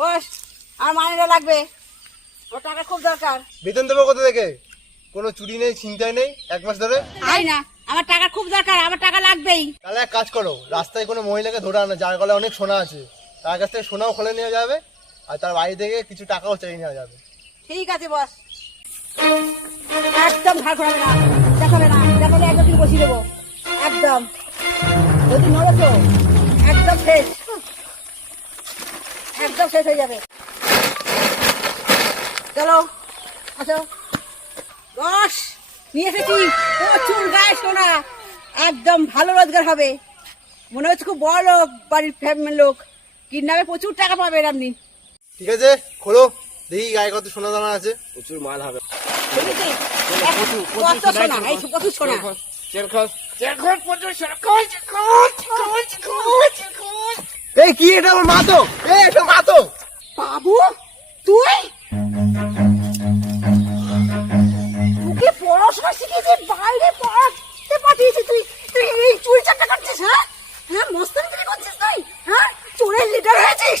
বস, আমার মাইনেটা লাগবে, ওর টাকা খুব দরকার। বেতন দেবো কোথা থেকে? কোনো চুরি নেই, ছিনতাই নেই 1 মাস ধরে। তাই না, আমার টাকা খুব দরকার, আমার টাকা লাগবেই। তাহলে এক কাজ করো, রাস্তায় কোনো মহিলাকে ধরে আনো যার গলায় অনেক সোনা আছে, তার কাছ থেকে সোনাও খুলে নেওয়া যাবে, আর তার বাড়ি থেকে কিছু টাকাও চাইয়ে নেওয়া যাবে। ঠিক আছে বস, একদম ধার ঘোরাবে না, দেখাবে না, দেখালে একদম কিন্তু বসিয়ে দেবো একদম। যদি নড়েছো একদম শেষ, একদম শেষ হয়ে যাবে। চলো আসো। বস, নিয়ে এসেছি প্রচুর গায়ে সোনা, একদম ভালো রোজগার হবে। মনে হচ্ছে খুব বড় লোক, বাড়ির ফ্যামিলির লোক, কিডন্যাপে প্রচুর টাকা পাবেন আপনি। ঠিক আছে, খোলো দেখি গায়ে কত সোনা দানা আছে। প্রচুর মাল হবে। দেখেছি? কত সোনা, এই প্রচুর সোনা। এই কি এটা? আমার মা তো, এটা মা তো। বাবু তুই তোকে পড়াশোনা শিখেছি, বাইরে পড়াতে পাঠিয়েছি, তুই তুই এই চুরি চাকরি করছিস? হ্যাঁ হ্যাঁ, মস্তানি করছিস তুই? হ্যাঁ, চোরের লিডার হয়েছিস?